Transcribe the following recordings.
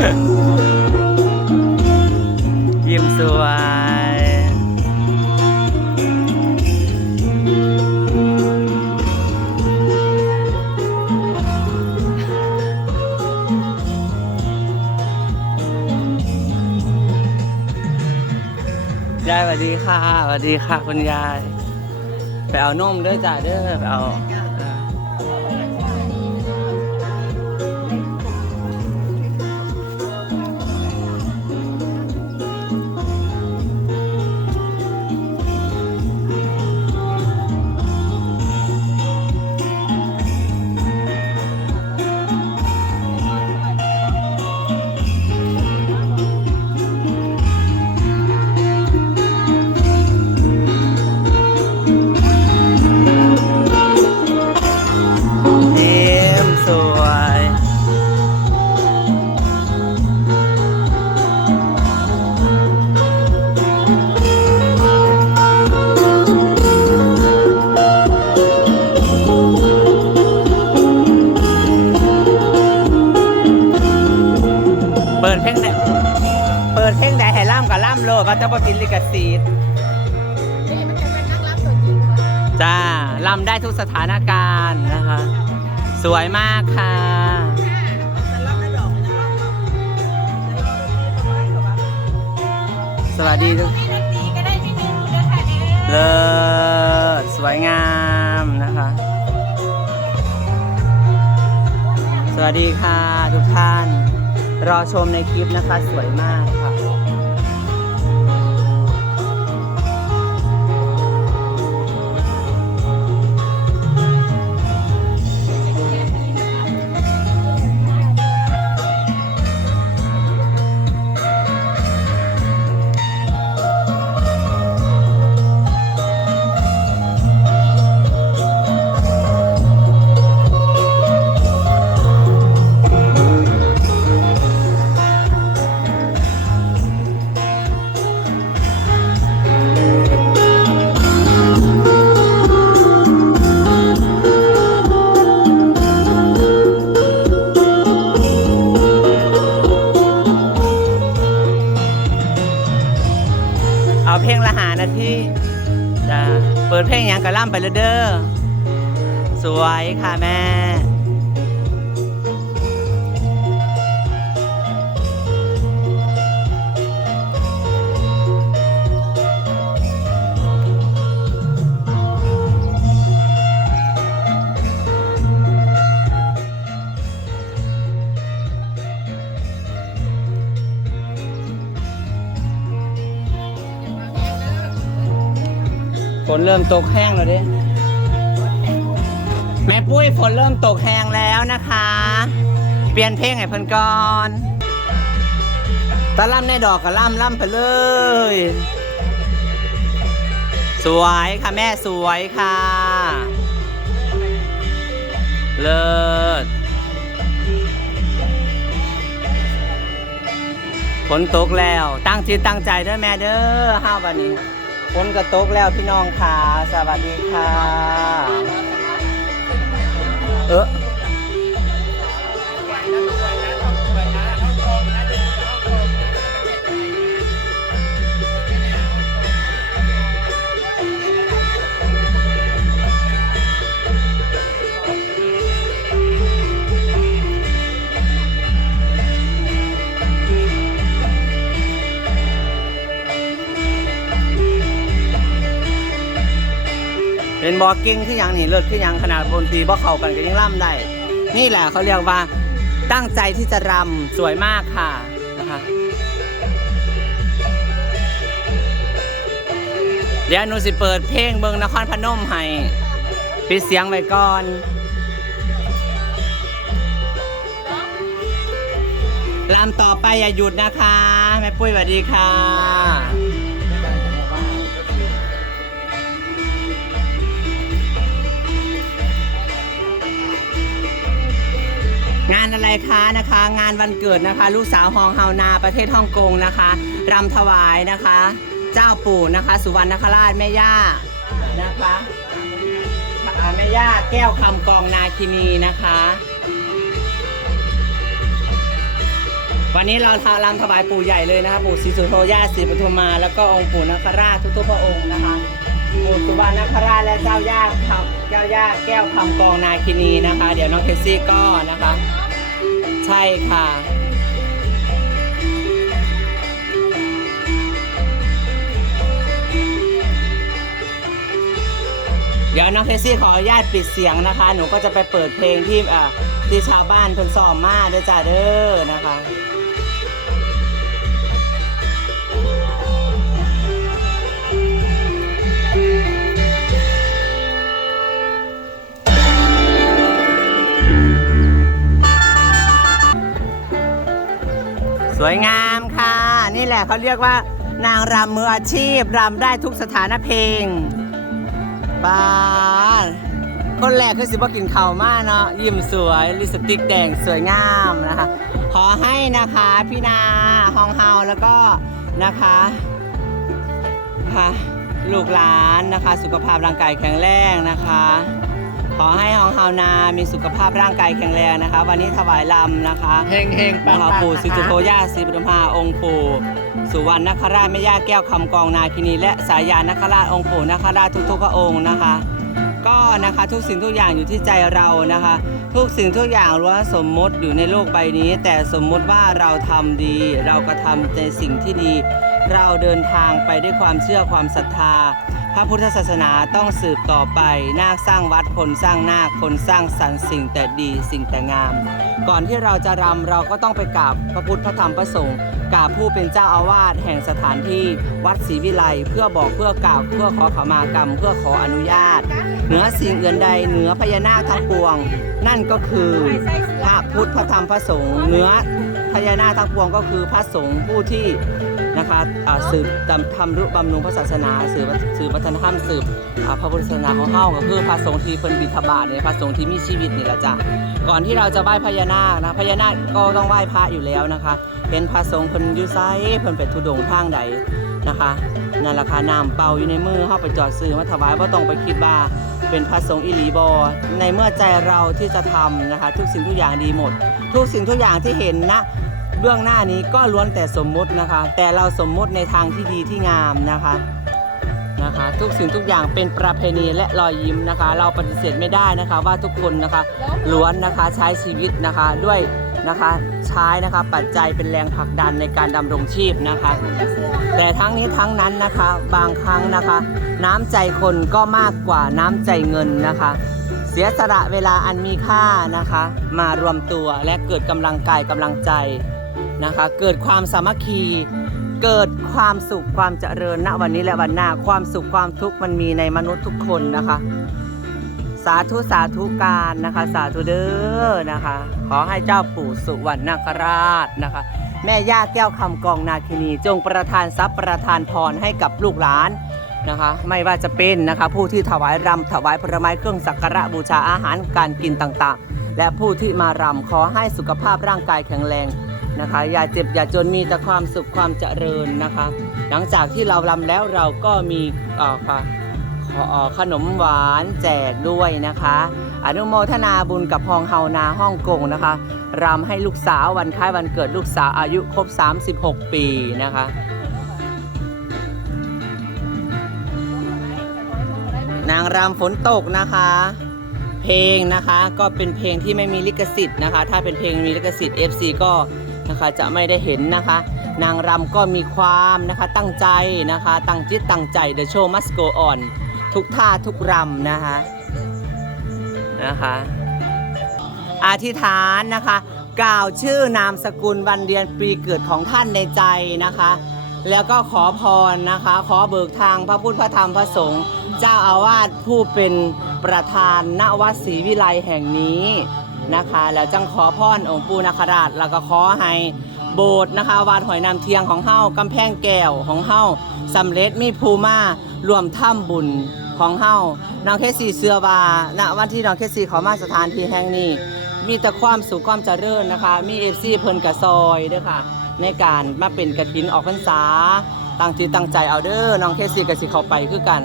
ยิ้มสวย ยายสวัสดีค่ะสวัสดีค่ะคุณยาย ไปเอานมด้วยจ้าเด้อไปเอา ติดลิขสิทธิ์นี่มันจะเป็นนักรับตัวจริงวะจ้าล่ำได้ทุกสถานการณ์นะคะ สวยมากค่ะสวัสดีทุกไม่ดนตรีก็ได้ไม่หนึ่งเด้อค่ะเด้อเลิศสวยงามนะคะ สวัสดีค่ะทุกท่าน รอชมในคลิปนะคะสวยมาก เอาเพลงละหานาทีจ้าเปิดเพลงยังกระล่ำไปเลยเด้อ สวยค่ะแม่ นเริ่มตกแห้งแล้วด้แม่ปุ้ยฝนเริ่มตกแห้งแล้วนะคะ เปลี่ยนเพลงให้เพิ่นก่อนตะล่ำในดอกกับล่ำล่ำไปเลย สวยค่ะแม่สวยค่ะ เลิศฝนตกแล้ว ตั้งจิตตั้งใจเด้อแม่เด้อห้าวันนี้ ฝนก็ตกแล้วพี่น้องค่ะ สวัสดีค่ะ เออ บอกกิ้งที่ยังนี่เลิศที่ยังขนาดบนตรีบ่เข้ากันก็ยังล่ำได้ นี่แหละเขาเรียกว่าตั้งใจที่จะรำสวยมากค่ะนะคะเดี๋ยวหนูสิเปิดเพลงเบิงนครพนมให้ปิดเสียงไว้ก่อนลำต่อไปอย่าหยุดนะคะ แม่ปุ้ยสวัสดีค่ะ งานอะไรคะนะคะ งานวันเกิดนะคะ ลูกสาวฮองเฮานาประเทศฮ่องกงนะคะรำถวายนะคะ เจ้าปู่นะคะ สุวรรณคราชแม่ย่านะคะแม่ย่าแก้วคำกองนาคินีนะคะ วันนี้เราทำถวายปู่ใหญ่เลยนะคะปู่ศรีสุโธย่าศรีปทุมมาแล้วก็องค์ปู่นคราชทุกๆพระองค์นะคะ ปู่สุวรรณนคราชและเจ้าย่าคำเจ้าย่าแก้วคำกองนาคินีนะคะ เดี๋ยวน้องเคซี่ก็นะคะ ใช่ค่ะเดี๋ยวน้องเคซี่ขออนุญาตปิดเสียงนะคะ หนูก็จะไปเปิดเพลงที่อ่าที่ชาวบ้านเพิ่นซ้อมมาด้อจ้าเด้อนะคะ สวยงามค่ะ นี่แหละเขาเรียกว่านางรำมืออาชีพรำได้ทุกสถานเพลงป้าคนแรกคือสิบ่กินข้าวมากเนาะยิ้มสวยลิสติกแดงสวยงามนะคะ ขอให้นะคะพี่นาฮองเฮาแล้วก็นะคะค่ะลูกหลานนะคะ สุขภาพร่างกายแข็งแรงนะคะ ขอให้ฮองเฮานา มีสุขภาพร่างกายแข็งแรงนะคะ วันนี้ถวายลำนะคะเฮงเฮงปังมหาปังปู่นะสิจุคะโธย่าศรีปทุมมาองค์ปู่สุวรรณนคราชแม่ย่าแก้วคำกองนาคินี และสายยานนคราชองค์ปู่นคราชทุกๆพระองค์นะคะ ก็นะคะทุกสิ่งทุกอย่างอยู่ที่ใจเรานะคะ ทุกสิ่งทุกอย่างล้วนสมมติอยู่ในโลกใบนี้ แต่สมมุติว่าเราทำดี เรากระทำในสิ่งที่ดี เราเดินทางไปด้วยความเชื่อความศรัทธา พระพุทธศาสนาต้องสืบต่อไปนาคสร้างวัดคนสร้างนาคคนสร้างสรรค์สิ่งแต่ดีสิ่งแต่งาม ก่อนที่เราจะรำเราก็ต้องไปกราบพระพุทธพระธรรมพระสงฆ์กราบผู้เป็นเจ้าอาวาสแห่งสถานที่วัดศรีวิไลเพื่อบอกเพื่อกล่าวเพื่อขอขมากรรม เพื่อขออนุญาต เหนือสิ่งอื่นใดเหนือพญานาคทั้งปวง นั่นก็คือพระพุทธพระธรรมพระสงฆ์เหนือพญานาคทั้งปวงก็คือพระสงฆ์ผู้ที่ นะคะสืบทำทำรุบำรุงพระศาสนา สืบสืบวัฒนธรรมสืบพระพุทธศาสนาของเฮาก็คือพระสงฆ์ที่เพิ่นบิณฑบาตเนี่ยพระสงฆ์ที่มีชีวิตนี่แหละจ้ะก่อนที่เราจะไหว้พญานาคนะพญานาคก็ต้องไหว้พระอยู่แล้วนะคะเป็นพระสงฆ์เพิ่นอยู่ไซเพิ่นไปทุดงทางใดนะคะนั่นราคาน้ำเป่าอยู่ในมือเข้าไปจอดซื้อมาถวายว่าต้องไปคิดว่าเป็นพระสงฆ์อิหลีบอ ในเมื่อใจเราที่จะทำนะคะ ทุกสิ่งทุกอย่างดีหมด ทุกสิ่งทุกอย่างที่เห็นนะ เบื้องหน้านี้ก็ล้วนแต่สมมุตินะคะ แต่เราสมมุติในทางที่ดีที่งามนะคะนะคะ ทุกสิ่งทุกอย่างเป็นประเพณีและรอยยิ้มนะคะ เราปฏิเสธไม่ได้นะคะว่าทุกคนนะคะล้วนนะคะใช้ชีวิตนะคะด้วยนะคะใช้นะคะปัจจัยเป็นแรงผลักดันในการดำรงชีพนะคะ แต่ทั้งนี้ทั้งนั้นนะคะบางครั้งนะคะ น้ำใจคนก็มากกว่าน้ำใจเงินนะคะ เสียสละเวลาอันมีค่านะคะ มารวมตัวและเกิดกำลังกายกำลังใจ นะคะ เกิดความสามัคคี เกิดความสุขความเจริญณวันนี้และวันหน้าความสุขความทุกข์มันมีในมนุษย์ทุกคนนะคะ สาธุสาธุการนะคะ สาธุเด้อนะคะ ขอให้เจ้าปู่สุวรรณนาคราชนะคะ แม่ย่าแก้วคำกองนาคินีจงประทานทรัพย์ประทานพรให้กับลูกหลานนะคะไม่ว่าจะเป็นนะคะผู้ที่ถวายรำถวายผลไม้เครื่องสักการะบูชาอาหารการกินต่างๆ และผู้ที่มารำขอให้สุขภาพร่างกายแข็งแรง นะคะ อย่าเจ็บอย่าจนมีแต่ความสุขความเจริญนะคะ หลังจากที่เรารำแล้วเราก็มีขอเอ่อขนมหวานแจกด้วยนะคะ อนุโมทนาบุญกับพองเฮานาฮ่องกงนะคะรำให้ลูกสาววันคล้ายวันเกิดลูกสาวอายุครบ 36 ปีนะคะนางรำฝนตกนะคะ เพลงนะคะก็เป็นเพลงที่ไม่มีลิขสิทธิ์นะคะ ถ้าเป็นเพลงมีลิขสิทธิ์ FC ก็ นะคะจะไม่ได้เห็นนะคะ นางรำก็มีความนะคะตั้งใจนะคะตั้งจิตตั้งใจ The show must go on ทุกท่าทุกรำนะคะนะคะอธิษฐานนะคะ กล่าวชื่อนามสกุลวันเดือนปีเกิดของท่านในใจนะคะ แล้วก็ขอพรนะคะ ขอเบิกทางพระพุทธพระธรรมพระสงฆ์เจ้าอาวาสผู้เป็นประธานณวัดศรีวิไลแห่งนี้ นะคะ แล้วจังขอพรองค์ปู่นาคราช แล้วก็ขอให้โบสถ์นะคะวาดหอยนำเทียงของเฮากำแพงแก้วของเฮาสำเร็จมีภูมารวมถ้ำบุญของเฮาน้องเคสีเสือบาณวันที่น้องเคสีขามาสถานที่แห่งนี้ มีแต่ความสุขความเจริญนะคะ มีเอฟซีเพิ่นกระซอยเด้อค่ะ ในการมาเป็นกระถินออกพรรษาตั้งจิตตั้งใจเอาเด้อน้องเคซีกสิเข้าไปคือกัน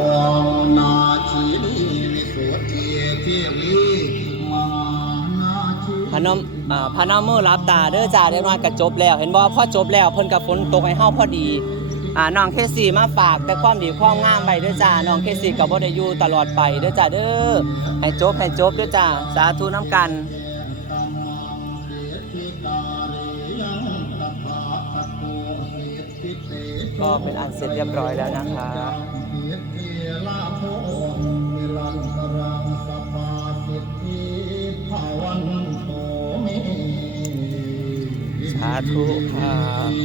ปองนาชีนีวิสุทธิเทวีมานาชีพนมอ่านมมือรับตาเด้อจ่าเรียบร้อยกระจบแล้ว เห็นบ่พ่อจบแล้วเพิ่นกับฝนตกให้เฮาพอดีอ่าน้องเคสีมาฝากแต่ความดีความงามไปเด้อจ้าน้องเคสีกับบ่ได้อยู่ตลอดไปเด้อจ้าเด้อให้จบให้จบเด้อจ้าสาธุน้ำกันก็เป็นอันเสร็จเรียบร้อยแล้วนะคะาธุค่ะ